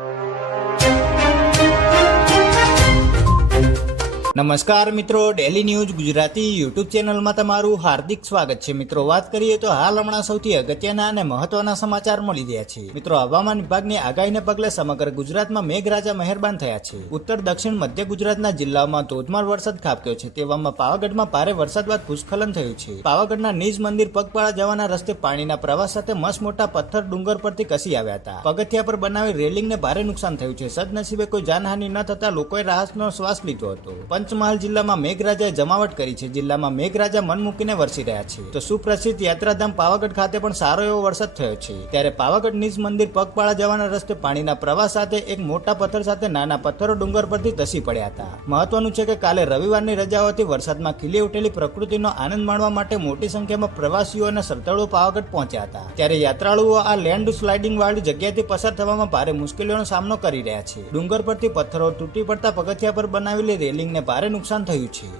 you. નમસ્કાર મિત્રો daily news Gujarati YouTube ચેનલમાં તમારું હાર્દિક સ્વાગત છે. મિત્રો, વાત કરીએ તો હાલ હમણાં સૌથી અગત્યના અને મહત્વના સમાચાર મળી રહ્યા છે. મિત્રો, હવામાન વિભાગની આગાહીને પગલે સમગ્ર ગુજરાતમાં મેઘરાજા મહેરબાન થયા છે. ઉત્તર, દક્ષિણ, મધ્ય ગુજરાતના જિલ્લાઓમાં ધોધમાર વરસાદ ખાબક્યો છે. તેવામાં પાવાગઢમાં ભારે વરસાદ બાદ ભૂસ્ખલન થયું છે. પાવાગઢના નિજ મંદિર પગપાળા જવાના રસ્તે પાણીના પ્રવાહ સાથે મસ્ત મોટા પથ્થર ડુંગર પરથી કસી આવ્યા હતા. પગથિયા પર બનાવી રેલિંગને ભારે નુકસાન થયું છે. સદનસીબે કોઈ જાનહાનિ ન થતા લોકોએ રાહતનો શ્વાસ લીધો હતો. પંચમહાલ જિલ્લામાં મેઘરાજાએ જમાવટ કરી છે. જિલ્લામાં મેઘરાજા મન મૂકીને વરસી રહ્યા છે. તો સુપ્રસિદ્ધ યાત્રાધામ પાવાગઢ ખાતે પણ સારો એવો વરસાદ થયો છે. ત્યારે પાવાગઢ નિજ મંદિર પગપાળા જવાના રસ્તે પાણીના પ્રવાહ સાથે એક મોટા પથ્થર સાથે નાના પથ્થરો ડુંગર પરથી ધસી પડ્યા હતા. મહત્વનું છે કે કાલે રવિવારની રજાઓથી વરસાદમાં ખીલી ઉઠેલી પ્રકૃતિનો આનંદ માણવા માટે મોટી સંખ્યામાં પ્રવાસીઓ અને શ્રદ્ધાળુઓ પાવાગઢ પહોંચ્યા હતા. ત્યારે યાત્રાળુઓ આ લેન્ડ સ્લાઇડિંગ વાળી જગ્યાથી પસાર થવામાં ભારે મુશ્કેલીઓનો સામનો કરી રહ્યા છે. ડુંગર પરથી પથ્થરો તૂટી પડતા પગથિયા પર બનાવેલી રેલિંગને ભારે નુકસાન થયું છે.